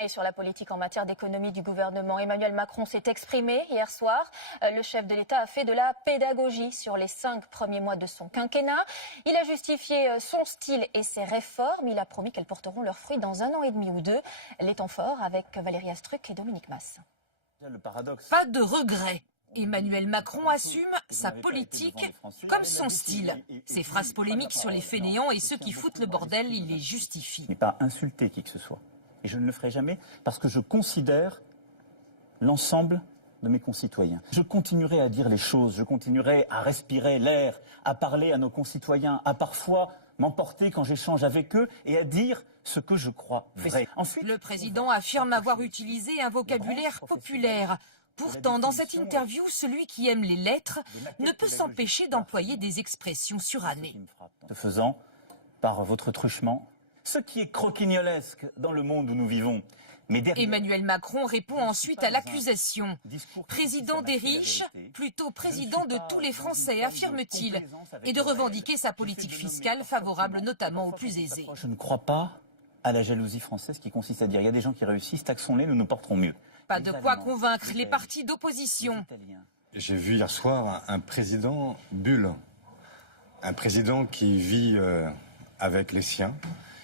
Et sur la politique en matière d'économie du gouvernement, Emmanuel Macron s'est exprimé hier soir. Le chef de l'État a fait de la pédagogie sur les 5 premiers mois de son quinquennat. Il a justifié son style et ses réformes. Il a promis qu'elles porteront leurs fruits dans 1 an et demi ou 2. Les temps forts avec Valérie Astruc et Dominique Masse. Pas de regret. Emmanuel Macron assume sa politique comme son style. Ses phrases polémiques sur les fainéants et ceux qui foutent le bordel, il les justifie. Je n'ai pas insulté qui que ce soit. Et je ne le ferai jamais parce que je considère l'ensemble de mes concitoyens. Je continuerai à dire les choses, je continuerai à respirer l'air, à parler à nos concitoyens, à parfois m'emporter quand j'échange avec eux et à dire ce que je crois vrai. Ensuite, le président affirme avoir utilisé un vocabulaire populaire. Pourtant, dans cette interview, celui qui aime les lettres ne peut s'empêcher d'employer des expressions surannées. Ce faisant, par votre truchement, ce qui est croquignolesque dans le monde où nous vivons. Mais Emmanuel Macron répond ensuite à l'accusation. Président des riches, plutôt président de tous les Français, affirme-t-il, et de revendiquer sa politique fiscale favorable notamment aux plus aisés. Je ne crois pas à la jalousie française qui consiste à dire il y a des gens qui réussissent, taxons-les, nous nous porterons mieux. Pas de quoi convaincre les partis d'opposition. J'ai vu hier soir un président bulle, un président qui vit avec les siens.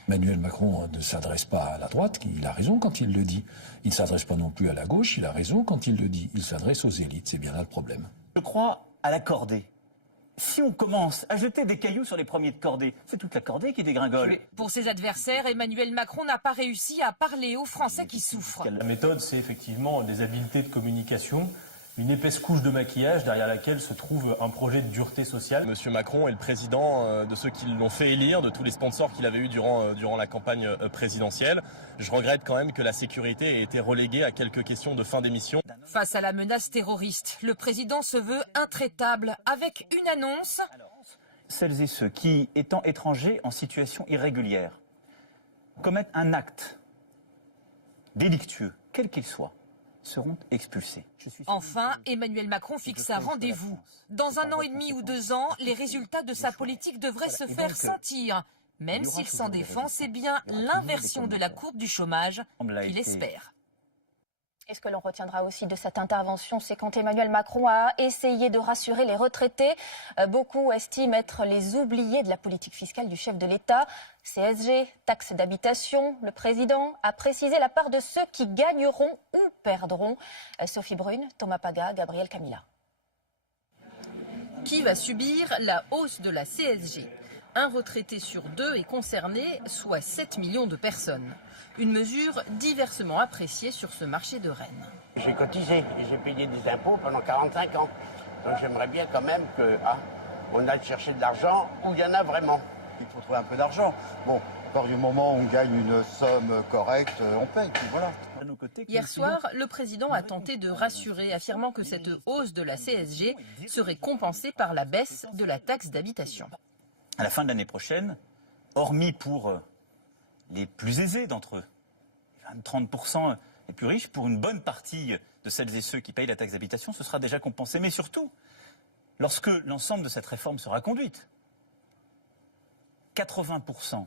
Emmanuel Macron ne s'adresse pas à la droite, il a raison quand il le dit. Il ne s'adresse pas non plus à la gauche, il a raison quand il le dit. Il s'adresse aux élites, c'est bien là le problème. Je crois à la cordée. Si on commence à jeter des cailloux sur les premiers de cordée, c'est toute la cordée qui dégringole. Pour ses adversaires, Emmanuel Macron n'a pas réussi à parler aux Français qui souffrent. La méthode, c'est effectivement des habiletés de communication, une épaisse couche de maquillage derrière laquelle se trouve un projet de dureté sociale. Monsieur Macron est le président de ceux qui l'ont fait élire, de tous les sponsors qu'il avait eu durant la campagne présidentielle. Je regrette quand même que la sécurité ait été reléguée à quelques questions de fin d'émission. Face à la menace terroriste, le président se veut intraitable avec une annonce. Celles et ceux qui, étant étrangers en situation irrégulière, commettent un acte délictueux, quel qu'il soit, seront expulsés. Enfin, Emmanuel Macron fixe un rendez-vous. Dans 1 an et demi ou 2 ans, les résultats de sa politique devraient se faire sentir. Même s'il s'en défend, c'est bien l'inversion de la courbe du chômage qu'il espère. Et ce que l'on retiendra aussi de cette intervention, c'est quand Emmanuel Macron a essayé de rassurer les retraités. Beaucoup estiment être les oubliés de la politique fiscale du chef de l'État. CSG, taxe d'habitation, le président a précisé la part de ceux qui gagneront ou perdront. Sophie Brune, Thomas Paga, Gabriel Camilla. Qui va subir la hausse de la CSG ? Un retraité sur 2 est concerné, soit 7 millions de personnes. Une mesure diversement appréciée sur ce marché de Rennes. J'ai cotisé et j'ai payé des impôts pendant 45 ans. Donc j'aimerais bien quand même qu'on aille chercher de l'argent où il y en a vraiment. Il faut trouver un peu d'argent. Bon, à partir du moment où on gagne une somme correcte, on paye, puis voilà. Hier soir, le président a tenté de rassurer, affirmant que cette hausse de la CSG serait compensée par la baisse de la taxe d'habitation. À la fin de l'année prochaine, hormis pour les plus aisés d'entre eux, 30% les plus riches, pour une bonne partie de celles et ceux qui payent la taxe d'habitation, ce sera déjà compensé. Mais surtout, lorsque l'ensemble de cette réforme sera conduite, 80%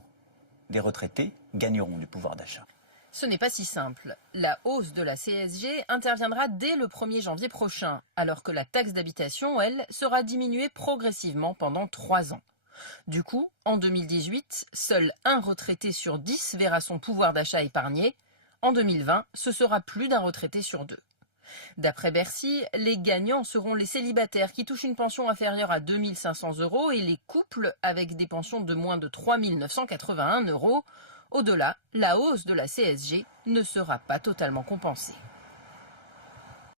des retraités gagneront du pouvoir d'achat. Ce n'est pas si simple. La hausse de la CSG interviendra dès le 1er janvier prochain, alors que la taxe d'habitation, elle, sera diminuée progressivement pendant 3 ans. Du coup, en 2018, seul un retraité sur 10 verra son pouvoir d'achat épargné. En 2020, ce sera plus d'un retraité sur 2. D'après Bercy, les gagnants seront les célibataires qui touchent une pension inférieure à 2 500 € et les couples avec des pensions de moins de 3 981 €. Au-delà, la hausse de la CSG ne sera pas totalement compensée.